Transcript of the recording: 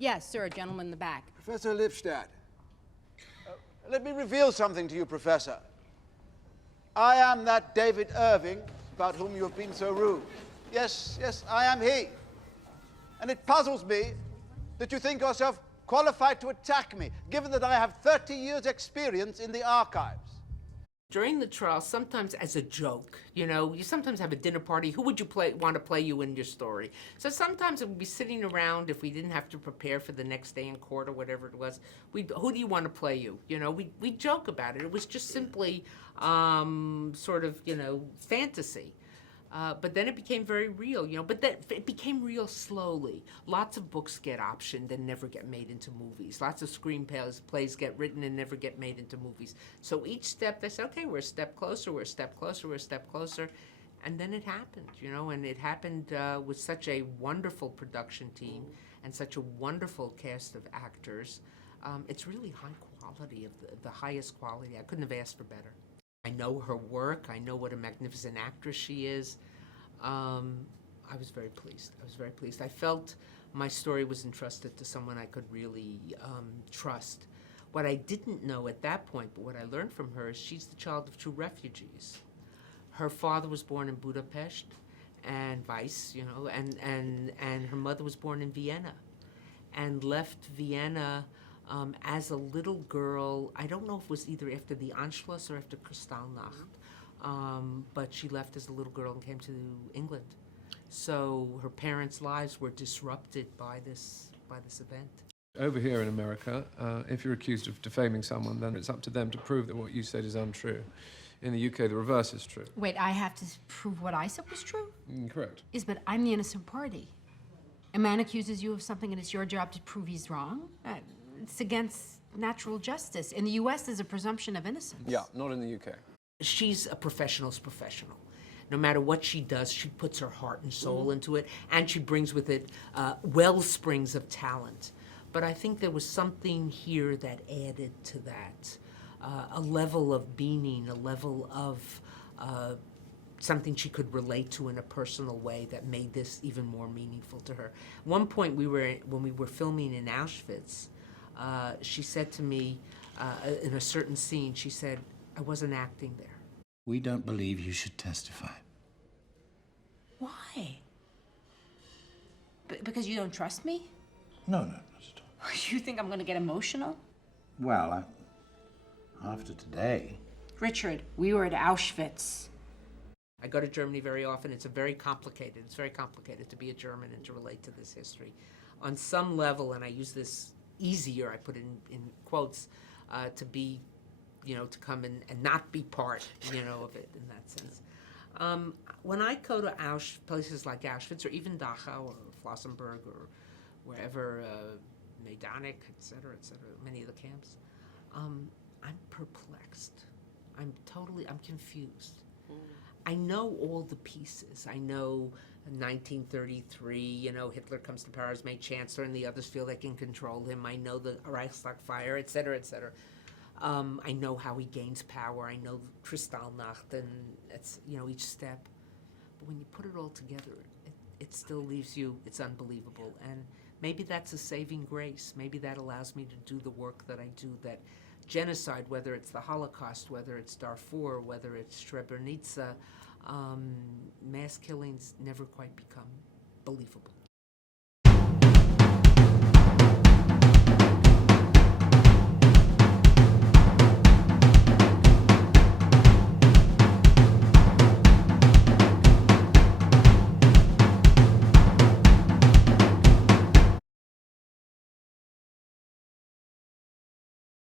Yes, sir, gentleman in the back. Professor Lipstadt, let me reveal something to you, Professor. I am that David Irving about whom you have been so rude. Yes, I am he. And it puzzles me that you think yourself qualified to attack me, given that I have 30 years' experience in the archives. During the trial, sometimes as a joke, you sometimes have a dinner party. Who would you want to play you in your story? So sometimes it would be sitting around if we didn't have to prepare for the next day in court or whatever it was. Who do you want to play you? We'd joke about it. It was just simply sort of, fantasy. But then it became very real, but it became real slowly. Lots of books get optioned and never get made into movies. Lots of screenplays get written and never get made into movies. So each step, they say, okay, we're a step closer, we're a step closer, we're a step closer. And then it happened, and it happened with such a wonderful production team and such a wonderful cast of actors. It's really high quality, of the highest quality. I couldn't have asked for better. I know her work. I know what a magnificent actress she is. I was very pleased. I felt my story was entrusted to someone I could really trust. What I didn't know at that point, but what I learned from her, is she's the child of two refugees. Her father was born in Budapest and Weiss, and her mother was born in Vienna and left Vienna as a little girl. I don't know if it was either after the Anschluss or after Kristallnacht, but she left as a little girl and came to England. So her parents' lives were disrupted by this event. Over here in America, if you're accused of defaming someone, then it's up to them to prove that what you said is untrue. In the UK, the reverse is true. Wait, I have to prove what I said was true? Correct. Yes, but I'm the innocent party. A man accuses you of something and it's your job to prove he's wrong? It's against natural justice. In the U.S., there's a presumption of innocence. Yeah, not in the UK. She's a professional's professional. No matter what she does, she puts her heart and soul into it, and she brings with it well springs of talent. But I think there was something here that added to that, a level of meaning, a level of something she could relate to in a personal way that made this even more meaningful to her. One point when we were filming in Auschwitz, she said to me, in a certain scene, she said, I wasn't acting there. We don't believe you should testify. Why? Because you don't trust me? No, not at all. You think I'm gonna get emotional? Well, after today... Richard, we were at Auschwitz. I go to Germany very often. It's very complicated to be a German and to relate to this history. On some level, and I use this easier, I put in quotes, to be, to come and not be part, of it in that sense. When I go to places like Auschwitz or even Dachau or Flossenburg or wherever, Majdanek, et cetera, many of the camps, I'm perplexed. I'm confused. I know all the pieces. I know 1933, Hitler comes to power as made chancellor and the others feel they can control him. I know the Reichstag fire, et cetera, et cetera. I know how he gains power. I know Kristallnacht and each step. But when you put it all together, it still leaves you, it's unbelievable. And maybe that's a saving grace. Maybe that allows me to do the work that I do, that genocide, whether it's the Holocaust, whether it's Darfur, whether it's Srebrenica, mass killings never quite become believable.